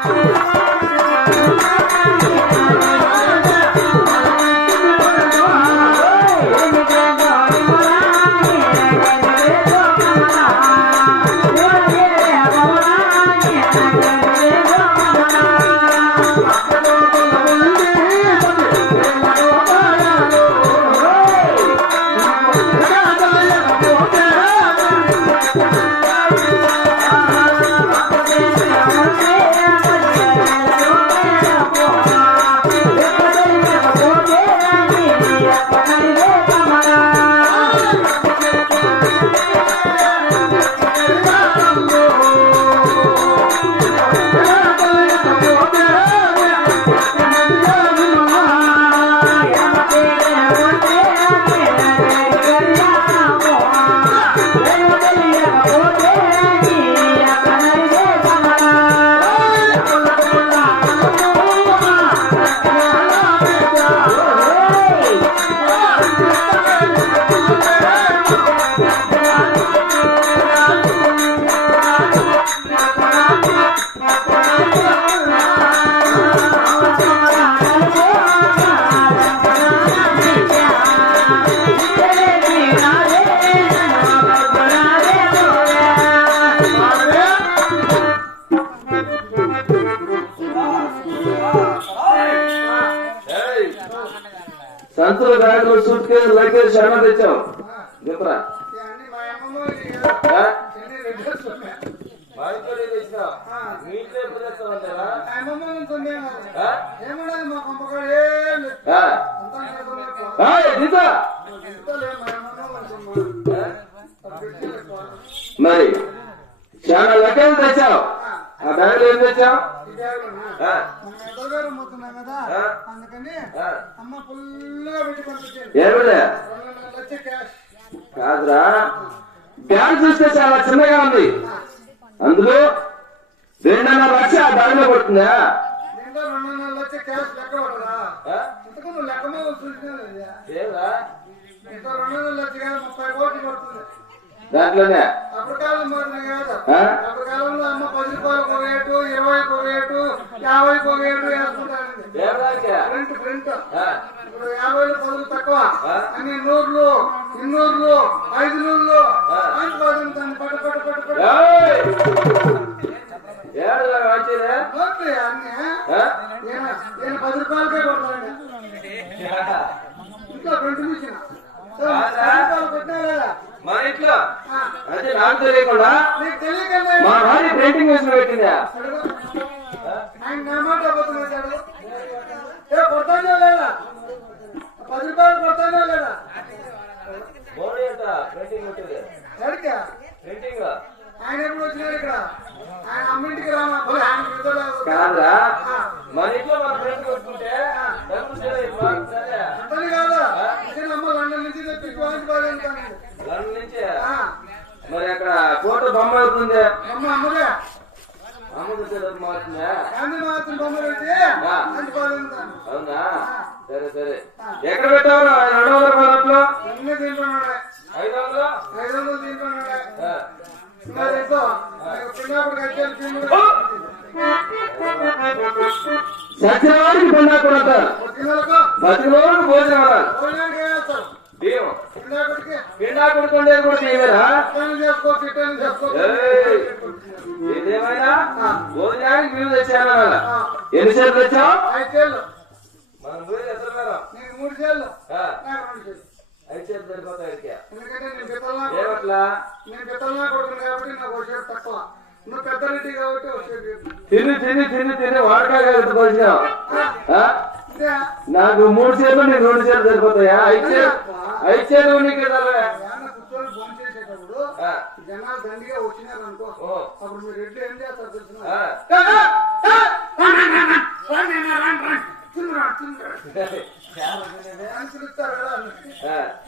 Thank you. చేసుకున్నాక ఆ, దించా. ఇంతలే మా అమ్మమ్మ ఉంటుంది ఆ? మరి చాలా లగేజ్ తెచ్చావు. ఆ బ్యాగులు ఏం తెచ్చావు? క్యాష్. కాదురా. బ్యాగ్ చూస్తే చాలా చిన్నగా ఉంది. అందులో రెండున్నర లక్ష ఆ బ్యాగ్లో పడుతుందా? దాంట్లోనే? అప్పుడు కాలంలో అమ్మ పది రూపాయలకు రేటు ఇరవైకి ఒక రేటు ఒక రేటు వేసుకుంటానండి ఏమరాకే? ప్రింట్? ఇప్పుడు యాభైలు పదులు తక్కువ? అన్ని నూర్లు ఇన్నూర్లు ఐదు నూర్లు పట్ట పట్ట పట్ట పట్ట. అన్ని. పది రూపాయలకే ఇంట్లో ప్రింట్ మిషన్. మా ఇంట్లో. అంటే నాకు తెలియకుండా మా భార్య ప్రింటింగ్ మిషన్ పెట్టిందా అడుగు. ఆయన నా మాట అబద్ధం ఏ కొడతానే లేదా పది రూపాయలు కొడతానే లేదా ప్రింటింగ్ పెట్టింది ఎడికా ప్రింటింగ్ ఆయన ఎప్పుడు వచ్చినాడు ఇక్కడ? ఆయన అమ్మింటికి రామా? కాదురా. మన ఇంట్లో మన ప్రింట్ కొట్టుకుంటే డబ్బులు సరే, మాకు సరే. అంతని కాదు. ఇక్కడ అమ్మ లండన్ నుంచి తెప్పి వాంచి బాగానే లండన్ నుంచి? మరి అక్కడ ఫోటో బొమ్మ అవుతుంది అమ్మ అమ్మదే అమ్మ మారుతుందా? మాత్రం బొమ్మ అవునా? సరే సరే. ఎక్కడ పెట్టావు వందల ఐదు వందలు ఐదు దీంట్లోనే ఆ. మరి ఇదో పిల్లప్పుడు కట్టాలి సత్యవాడికి పండుగ కూడా పిల్లలకు బతిలోకి భోజనం పిండా కొడుకుండేది కూడా నీవేరా ఏదేమైనా? భోజనానికి మేము తెచ్చాను ఎన్ని తెచ్చావు ఐదు చేళ్ళు మనం పోయి ఎత్తు మేడం నీకు మూడు చేళ్ళు ఆ, నాకు రెండు చేళ్ళు ఇక్కడికి. ఎందుకంటే నేను నేను కొడుకుని కాబట్టి నాకు షేప్ తక్కువ. నువ్వు పెద్ద రెడ్డి కాబట్టి. తిని తిని తిని తిని వాడకాయ నాకు మూడు సేర్లు నీకు రెండు సేర్లు సరిపోతాయా? ఐదు సేర్లు నీకు కూర్చొని ఫోన్ చేసేటప్పుడు జనాలు దండిగా వచ్చినారు అనుకో అప్పుడు మీరు రెడ్డి ఏం చేస్తారు తెలుసు?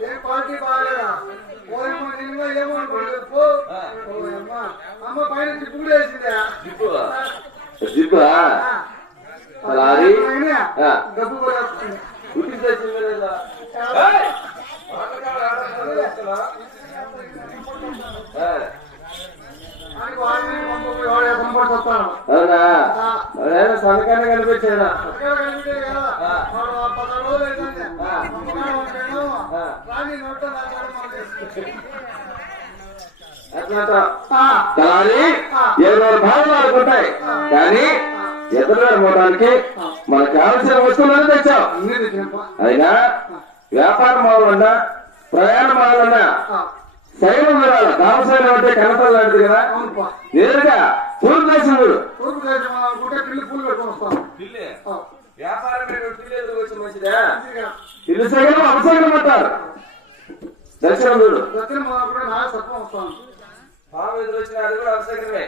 ఏ పార్టీ బాగాలేదా పోయమ్మ నిలువ ఏమో అనుకోలేదు పోయమ్మ అమ్మ పైన జిప్పు కూడా వేసిందా మనకి. అట్లా ఆ, కానీ ఇరవై అనుకుంటాయి కానీ ఇతరుల మూడానికి మనకు కావలసిన వస్తువులను తెచ్చాం. అయినా వ్యాపార మాలన్నా ప్రయాణ ఆ, శైవం విరాల కావలసిన అంటే లాంటిది కదా. నేరుగా పూర్తి దేశం చూడు తూర్పు దేశం అనుకుంటే పిల్లి పూలు పెట్టుకొని వస్తాం ఆ, వ్యాపారం వచ్చి మంచిదా. ఇల్లు సగలం అవసరం అంటారు దర్శనం చూడు. దక్షిణ మానప్పుడు నా సత్వం వస్తాం. పాము ఎదురు వచ్చిన అది కూడా అవసరమే.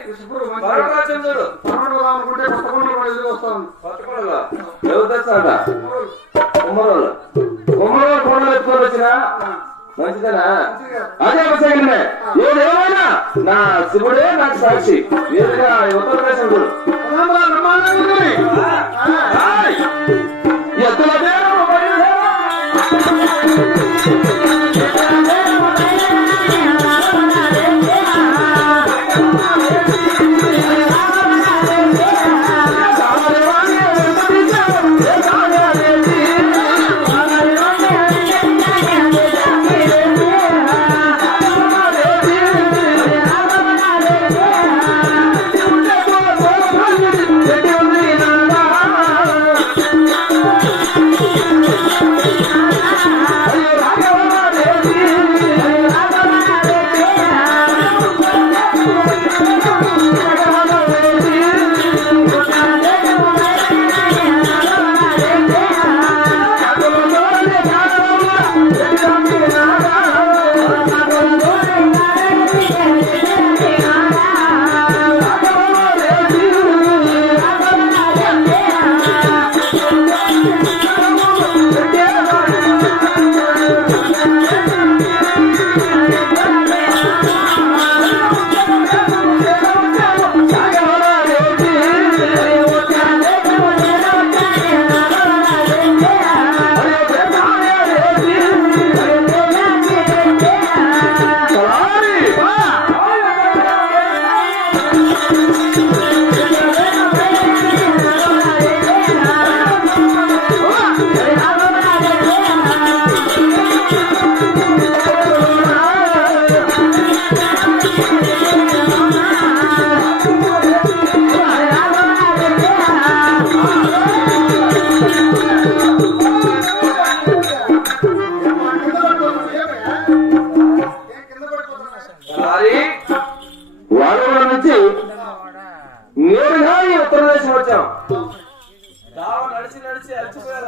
చూడు. పరమడు అనుకుంటే కూడా ఎదురు ఎవరు తెస్తాడ ఊరు. కుమ్మరోళ్ళు కుమ్మరోళ్ళు కొండలు ఎత్తుకొని వచ్చినా. అదే అవసరమే ఏదేమైనా? నా శివుడే నాకు సాక్షి. నేరుగా ఉత్తరప్రదేశం చూడు ఎత్తుల వాడవాడ నుంచి నేరుగా ఈ ఉత్తరప్రదేశం వచ్చాం. నడిచి నడిచి అలసిపోయారు